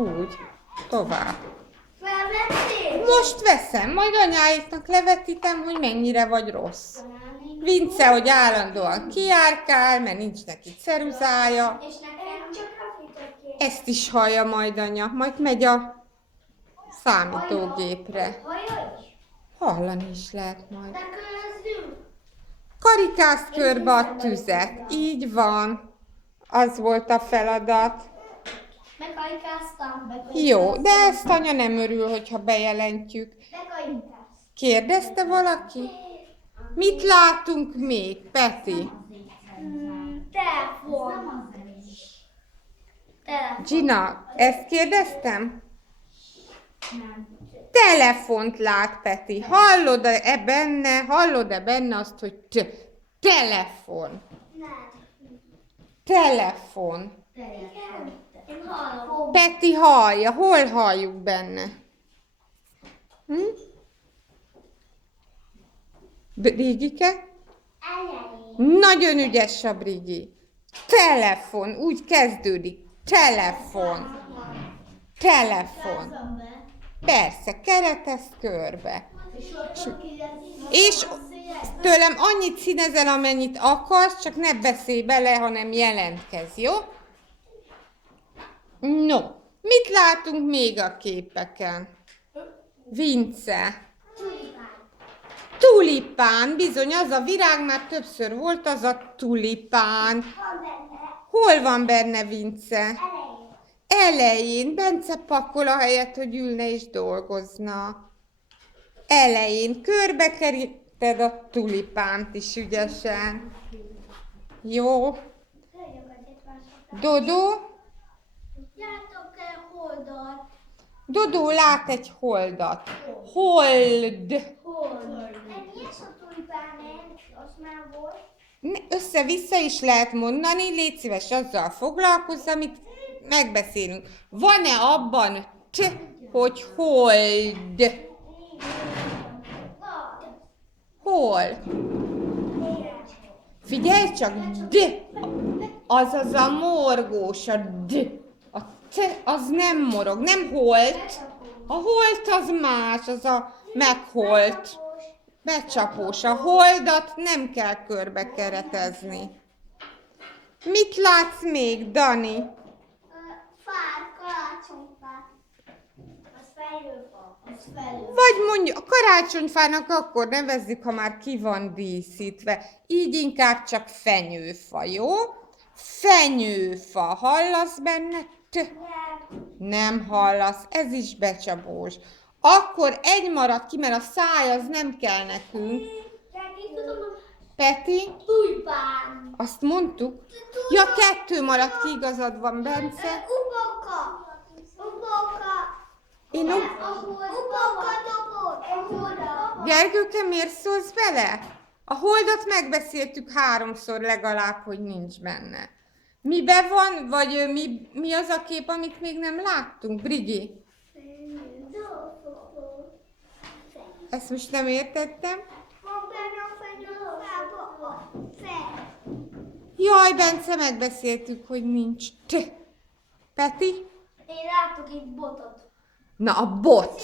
Úgy. Tovább. Felvettél? Most veszem, majd anyáiknak levetítem, hogy mennyire vagy rossz. Vince, hogy állandóan kijárkál, mert nincs neki ceruzája. És nekem csak rafított. Ezt is hallja majd anya, majd megy a számítógépre. Hallja is? Hallani is lehet majd. De közül. Karikázd körbe a tüzet. Így van. Az volt a feladat. Megkarikáztam. Jó, de ezt anya nem örül, hogyha bejelentjük. Megkarikáztam. Kérdezte valaki? Mit látunk még, Peti? Telefon. Telefon. Gina, ezt kérdeztem? Telefont lát, Peti. Hallod-e benne azt, hogy telefon? Nem. Telefon. Igen. Én hallom. Peti hallja. Hol halljuk benne? Brigike? Elején. Nagyon ügyes a Brigi. Telefon. Úgy kezdődik. Telefon. Telefon. Persze, keretez körbe. És tőlem annyit színezel, amennyit akarsz, csak ne beszélj bele, hanem jelentkezz, jó? No, mit látunk még a képeken? Vince. Tulipán, bizony, az a virág már többször volt, az a tulipán. Van benne. Hol van benne, Vince? Elején. Elején, Bence pakol a helyet, hogy ülne és dolgozna. Elején körbe keríted a tulipánt is ügyesen. Jó. Dodó? Látok-e holdat? Dodó lát egy holdat. Hold. Hold. Mi ez a tulipán? Az már volt. Össze-vissza is lehet mondani, légy szíves, azzal foglalkozz, amit megbeszélünk. Van-e abban hogy hold? Hol? Figyelj csak, azaz a morgós, a a az nem morog, nem holt. A holt az más, az a megholt. Becsapós. A holdat nem kell körbe keretezni. Mit látsz még, Dani? Fát, karácsonyfát. Az fejlőfa. Az fejlőfa. Vagy mondjuk, a karácsonyfának akkor nevezzük, ha már ki van díszítve. Így inkább csak fenyőfa, jó? Fenyőfa. Hallasz benne? Nem hallasz. Ez is becsapós. Akkor egy marad ki, mert a száj az nem kell nekünk. Peti? Tulipán. Azt mondtuk? Ja, 2 maradt ki, igazad van, Bence. Uboka. Uboka. Én Uboka dobott. Gergőke, miért szólsz bele? A holdat megbeszéltük 3-szor legalább, hogy nincs benne. Mibe van, vagy mi az a kép, amit még nem láttunk, Brigi? Ezt most nem értettem. Van benne a fenyőfában a fel. Jaj, Bence, megbeszéltük, hogy nincs. Peti? Én látok itt botot. Na, a bot.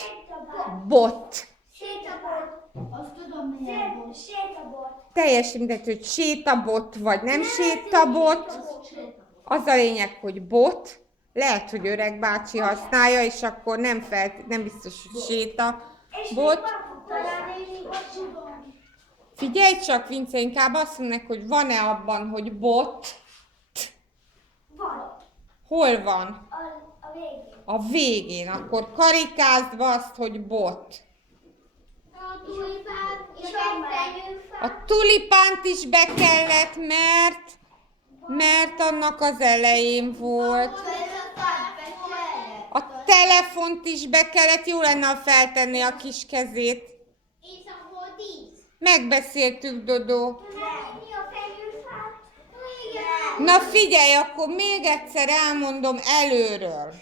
Bot. Sétabot. Azt tudom, milyen bot. Sétabot. Teljesen mindegy, hogy sétabot vagy nem sétabot. Az a lényeg, hogy bot. Lehet, hogy öreg bácsi használja, és akkor nem biztos, hogy sétabot. Figyelj csak, Vince, inkább azt mondják, hogy van-e abban, hogy bot. Van. Hol van? A végén. A végén. Akkor karikázd be azt, hogy bot. A tulipán és a fenyőfa. A tulipánt is be kellett, mert annak az elején volt. A telefont is be kellett, jó lenne, ha feltenni a kis kezét. És a hodíz. Megbeszéltük, Dodó. Mi a fenyőfát? Igen. Na figyelj, akkor még egyszer elmondom előről.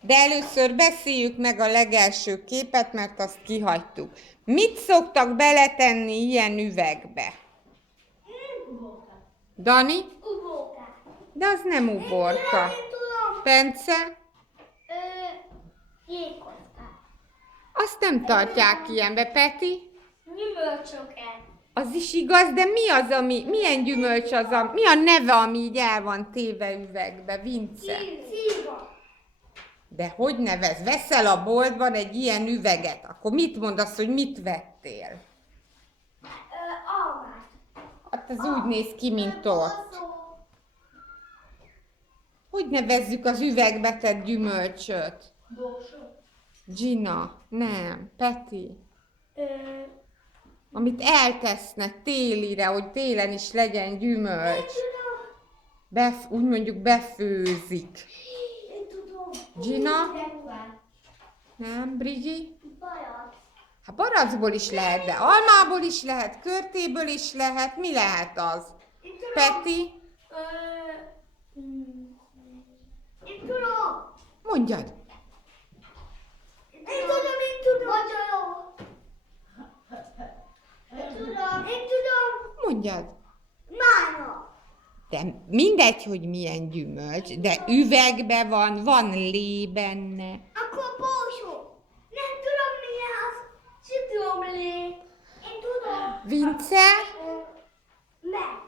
De először beszéljük meg a legelső képet, mert azt kihagytuk. Mit szoktak beletenni ilyen üvegbe? Dani? Uborka. De az nem uborka. Nem tudom. Bence? Jégkockát. Azt nem tartják ilyenbe, Peti. Gyümölcsöket. Az is igaz, de mi az, milyen gyümölcs az, mi a neve, ami így el van téve üvegbe, Vince? Szíva. De hogy nevez? Veszel a boltban egy ilyen üveget, akkor mit mondasz, hogy mit vettél? Almát. Hát ez úgy néz ki, mint ott. Hogy nevezzük az üvegbe tett gyümölcsöt? Borsó. Gina, nem, Peti. Amit eltesznek télire, hogy télen is legyen gyümölcs. Úgy mondjuk befőzik. Én tudom. Gina? Nem, Brigi? Bajat. Hát barackból is lehet, de almából is lehet, körtéből is lehet. Mi lehet az? Peti? Én tudom. Mondjad. Én tudom. Nagyon jó. Én tudom. Mondjad. Mána. De mindegy, hogy milyen gyümölcs, de üvegbe van lé benne. Akkor borsó. Nem tudom mi az. Citromlé. Én tudom. Vince? Meg.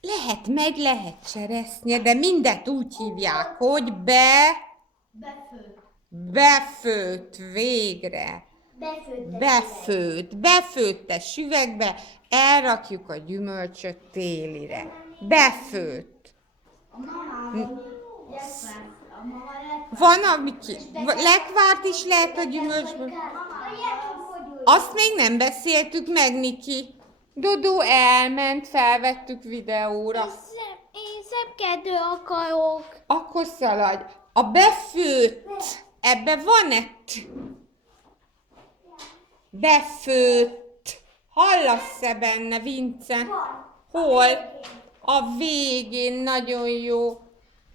Lehet megy, lehet cseresznye, de mindet úgy hívják, hogy Befőtt. befőtt végre. Befőtt. Befőttes üvegbe, elrakjuk a gyümölcsöt télire. Befőtt. A mamával. Van, ami lekvárt is lehet a gyümölcsből. Azt még nem beszéltük meg, Niki. Dodó elment, felvettük videóra. Én szepkedő akarok. Akkor szaladj. A befőtt, ebbe van-e befőtt. Hallasz-e benne, Vince? Hol? A végén, nagyon jó.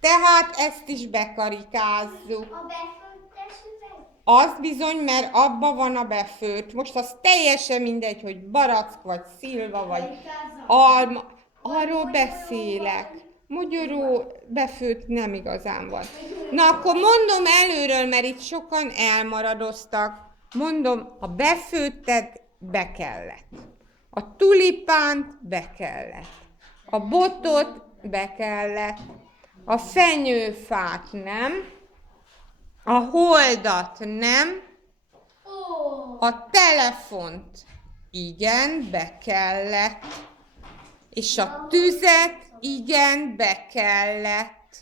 Tehát ezt is bekarikázzuk. A befőttes üveg? Az bizony, mert abba van a befőtt. Most az teljesen mindegy, hogy barack, vagy szilva, vagy alma. Arról beszélek. Magyarul befőtt nem igazán van. Na akkor mondom előről, mert itt sokan elmaradoztak. Mondom, a befőttet be kellett. A tulipánt be kellett. A botot be kellett. A fenyőfát nem. A holdat nem. A telefont igen, be kellett. És a tüzet igen, be kellett.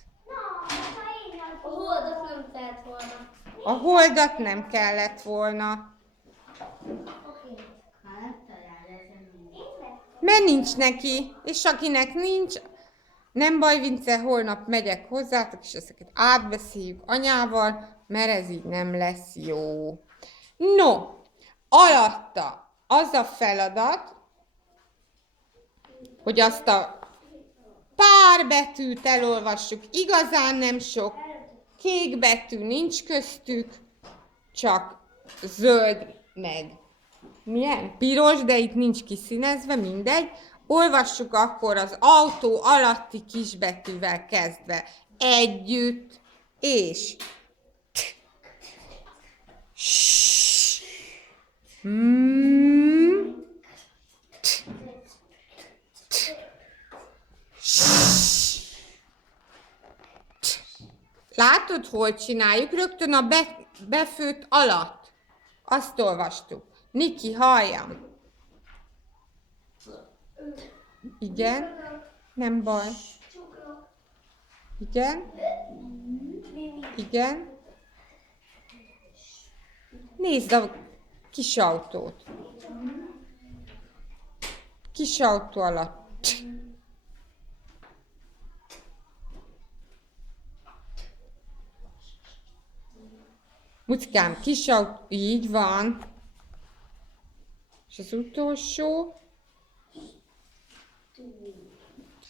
A holdat nem telt volna. A holdat nem kellett volna. Mert nincs neki, és akinek nincs, nem baj, Vince, holnap megyek hozzátok, és ezeket átbeszéljük anyával, mert ez így nem lesz jó. No, alatta az a feladat, hogy azt a pár betűt elolvassuk, igazán nem sok, kék betű nincs köztük, csak zöld meg. Milyen? Piros, de itt nincs kiszínezve, mindegy. Olvassuk akkor az autó alatti kisbetűvel kezdve. Együtt, és Látod, hol csináljuk? Rögtön a befőtt alatt. Azt olvastuk. Niki, halljam. Igen. Nem baj. Igen. Igen. Nézd a kis autót. Kis autó alatt. Muckám, kis autó, így van. És az utolsó.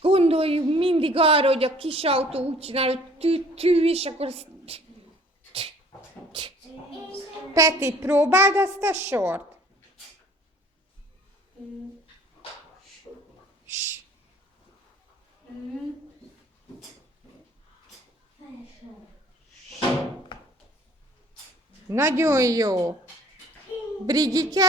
Gondoljuk mindig arra, hogy a kis autó úgy csinál, hogy tű, és akkor az... Peti, próbáld azt a sort. Nagyon jó. Brigike?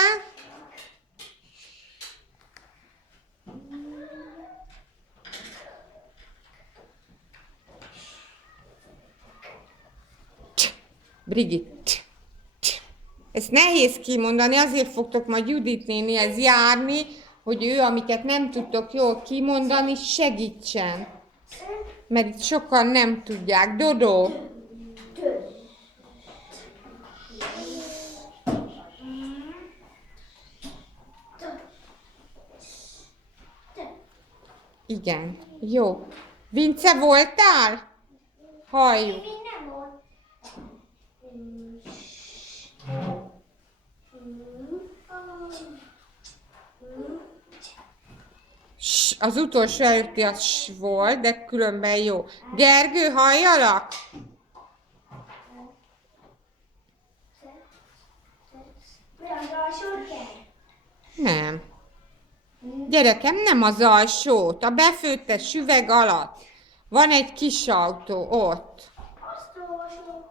Brigit. Ezt nehéz kimondani, azért fogtok majd Judit nénihez járni, hogy ő, amiket nem tudtok jól kimondani, segítsen. Mert itt sokan nem tudják. Dodo. Igen, jó. Vince, voltál? Halljuk. Még nem volt. Az utolsó előtti az s volt, de különben jó. Gergő, halljalak? Mi az alsó kell? Nem. Gyerekem, nem az alsót, a befőttes üveg alatt. Van egy kis autó ott. Azt olvasom.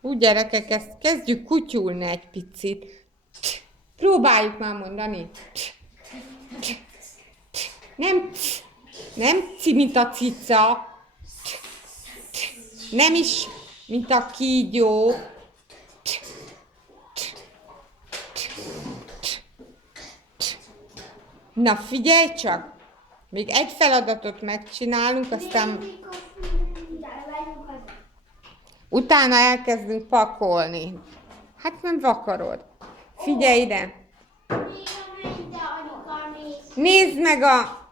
Úgy gyerekek, ezt kezdjük kutyulni egy picit. Próbáljuk már mondani. Nem mint a cica. Nem is, mint a kígyó. Na figyelj csak! Még egy feladatot megcsinálunk, aztán utána elkezdünk pakolni. Hát nem vakarod. Figyelj ide! Nézd meg a